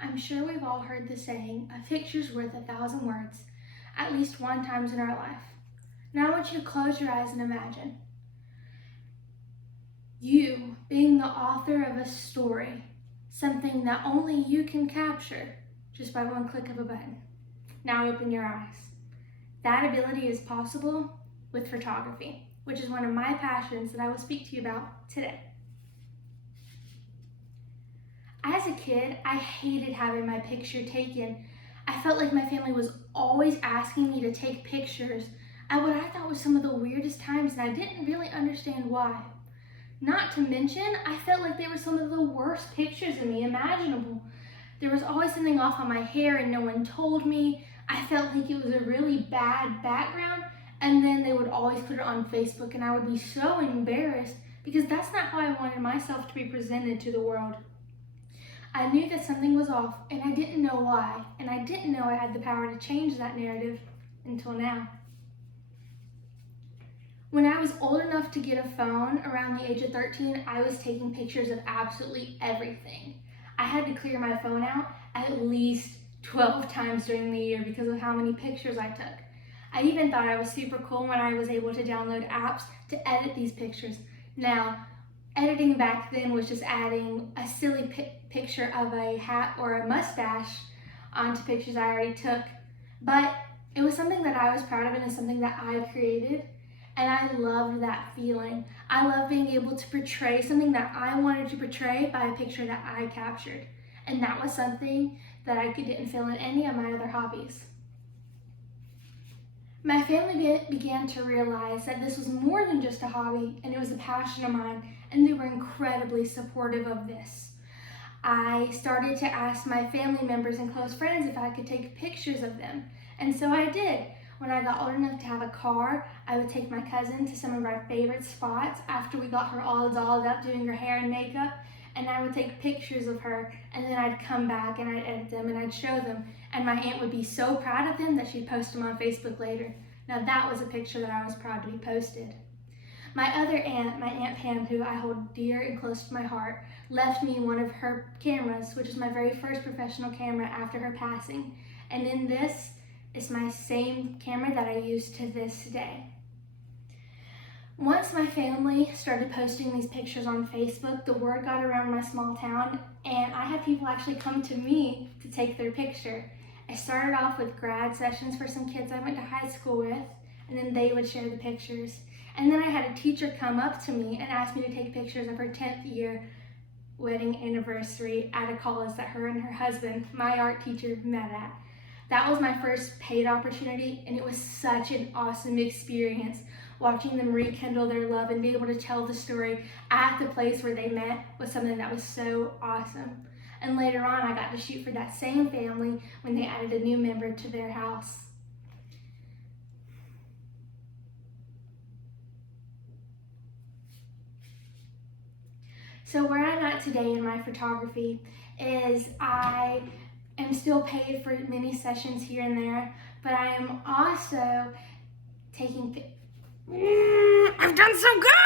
I'm sure we've all heard the saying, a picture's worth 1,000 words, at least one time in our life. Now I want you to close your eyes and imagine you being the author of a story, something that only you can capture just by one click of a button. Now open your eyes. That ability is possible with photography, which is one of my passions that I will speak to you about today. As a kid, I hated having my picture taken. I felt like my family was always asking me to take pictures at what I thought was some of the weirdest times, and I didn't really understand why. Not to mention, I felt like they were some of the worst pictures of me imaginable. There was always something off on my hair and no one told me. I felt like it was a really bad background, and then they would always put it on Facebook, and I would be so embarrassed because that's not how I wanted myself to be presented to the world. I knew that something was off, and I didn't know why, and I didn't know I had the power to change that narrative until now. When I was old enough to get a phone around the age of 13, I was taking pictures of absolutely everything. I had to clear my phone out at least 12 times during the year because of how many pictures I took. I even thought I was super cool when I was able to download apps to edit these pictures. Now, editing back then was just adding a silly picture of a hat or a mustache onto pictures I already took, but it was something that I was proud of and it's something that I created, and I loved that feeling. I love being able to portray something that I wanted to portray by a picture that I captured, and that was something that I didn't feel in any of my other hobbies. My family began to realize that this was more than just a hobby, and it was a passion of mine, and they were incredibly supportive of this. I started to ask my family members and close friends if I could take pictures of them, and so I did. When I got old enough to have a car, I would take my cousin to some of our favorite spots after we got her all dolled up doing her hair and makeup, and I would take pictures of her, and then I'd come back and I'd edit them and I'd show them, and my aunt would be so proud of them that she'd post them on Facebook later. Now that was a picture that I was proud to be posted. My other aunt, my Aunt Pam, who I hold dear and close to my heart, left me one of her cameras, which is my very first professional camera after her passing, and in this is my same camera that I use to this day. Once my family started posting these pictures on Facebook, the word got around my small town, and I had people actually come to me to take their picture. I started off with grad sessions for some kids I went to high school with, and then they would share the pictures. And then I had a teacher come up to me and ask me to take pictures of her 10th year wedding anniversary at a college that her and her husband, my art teacher, met at. That was my first paid opportunity, and it was such an awesome experience. Watching them rekindle their love and be able to tell the story at the place where they met was something that was so awesome. And later on, I got to shoot for that same family when they added a new member to their house. So where I'm at today in my photography is I am still paid for many sessions here and there, but I am also taking I've done so good!